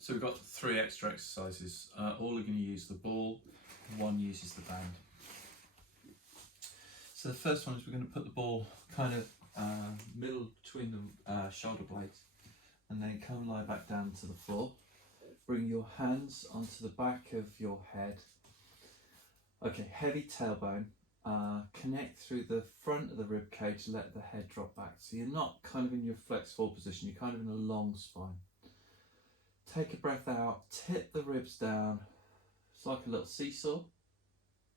So we've got 3 extra exercises. All are going to use the ball, one uses the band. So the first one is we're going to put the ball kind of middle between the shoulder blades, and then come lie back down to the floor. Bring your hands onto the back of your head. Okay, heavy tailbone. Connect through the front of the rib cage, let the head drop back. So you're not kind of in your flex forward position, you're kind of in a long spine. Take a breath out, tip the ribs down. It's like a little seesaw.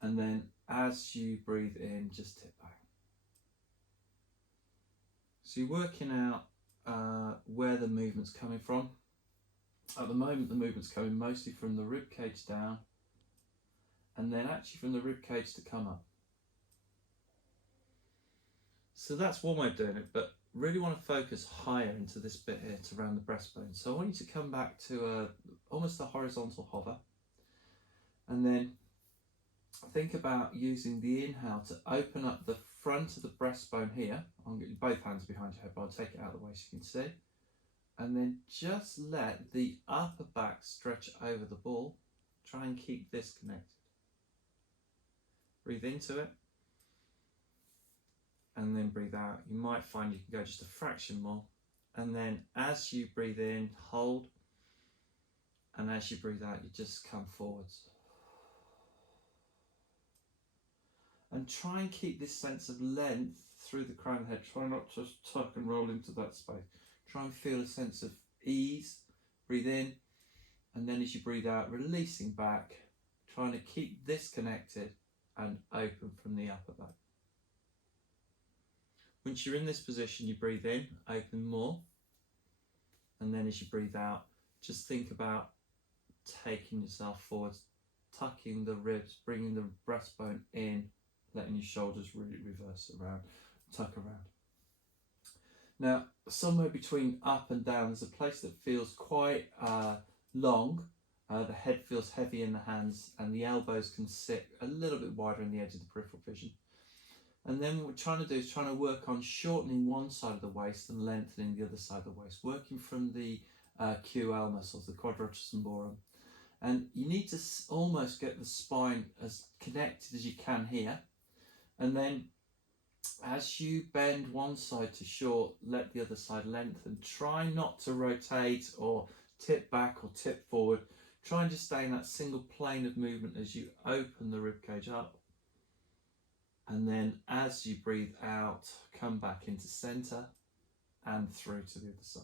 And then as you breathe in, just tip back. So you're working out where the movement's coming from. At the moment, the movement's coming mostly from the rib cage down, and then actually from the rib cage to come up. So that's one way of doing it, but really want to focus higher into this bit here to around the breastbone. So I want you to come back to almost a horizontal hover, and then think about using the inhale to open up the front of the breastbone here. I'm getting both hands behind your head, but I'll take it out of the way so you can see. And then just let the upper back stretch over the ball. Try and keep this connected. Breathe into it. And then breathe out. You might find you can go just a fraction more. And then as you breathe in, hold. And as you breathe out, you just come forwards. And try and keep this sense of length through the crown of the head. Try not to just tuck and roll into that space. Try and feel a sense of ease. Breathe in. And then as you breathe out, releasing back. Trying to keep this connected and open from the upper back. Once you're in this position, you breathe in, open more. And then as you breathe out, just think about taking yourself forwards, tucking the ribs, bringing the breastbone in, letting your shoulders really reverse around, tuck around. Now, somewhere between up and down, there's a place that feels quite long. The head feels heavy in the hands, and the elbows can sit a little bit wider in the edge of the peripheral vision. And then what we're trying to do is trying to work on shortening one side of the waist and lengthening the other side of the waist, working from the QL muscles, the quadratus lumborum. And you need to almost get the spine as connected as you can here. And then as you bend one side to short, let the other side lengthen. Try not to rotate or tip back or tip forward. Try and just stay in that single plane of movement as you open the ribcage up. And then as you breathe out, come back into center and through to the other side.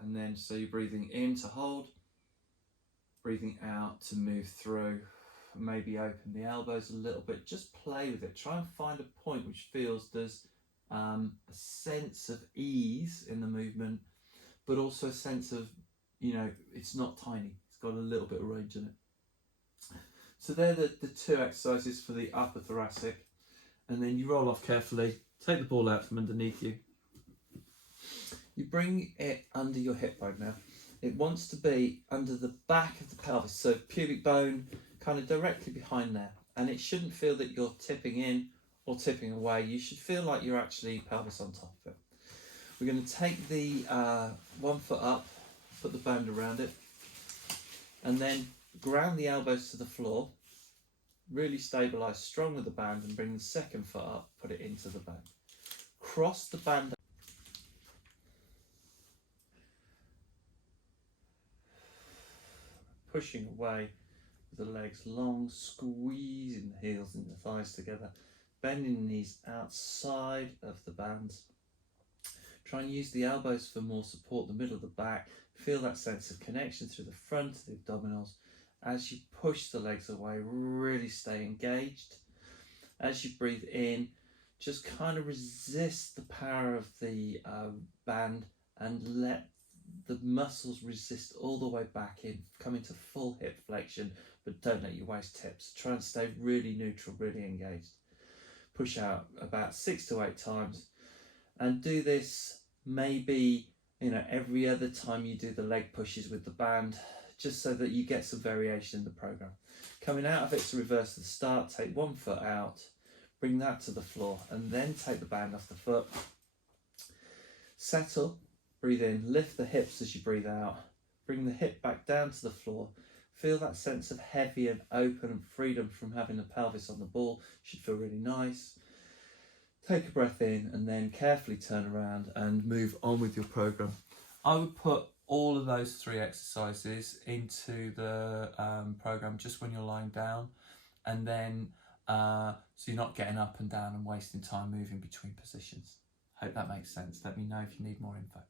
And then so you're breathing in to hold, breathing out to move through, maybe open the elbows a little bit, just play with it. Try and find a point which feels there's a sense of ease in the movement, but also a sense of, it's not tiny, it's got a little bit of range in it. So they're the 2 exercises for the upper thoracic, and then you roll off carefully, take the ball out from underneath you. You bring it under your hip bone now. It wants to be under the back of the pelvis, so pubic bone kind of directly behind there. And it shouldn't feel that you're tipping in or tipping away. You should feel like you're actually pelvis on top of it. We're going to take the 1 foot up, put the band around it, and then ground the elbows to the floor. Really stabilise, strong with the band, and bring the 2nd foot up, put it into the band. Cross the band. Pushing away with the legs long, squeezing the heels and the thighs together, bending the knees outside of the bands. Try and use the elbows for more support, the middle of the back. Feel that sense of connection through the front of the abdominals. As you push the legs away, really stay engaged. As you breathe in, just kind of resist the power of the band and let the muscles resist all the way back in, come into full hip flexion, but don't let your waist tip. So try and stay really neutral, really engaged. Push out about 6 to 8 times, and do this maybe every other time you do the leg pushes with the band, just so that you get some variation in the program. Coming out of it to reverse the start, take 1 foot out, bring that to the floor, and then take the band off the foot. Settle, breathe in, lift the hips as you breathe out, bring the hip back down to the floor. Feel that sense of heavy and open and freedom from having the pelvis on the ball. Should feel really nice. Take a breath in and then carefully turn around and move on with your program. I would put all of those 3 exercises into the program just when you're lying down, and then so you're not getting up and down and wasting time moving between positions. Hope that makes sense. Let me know if you need more info.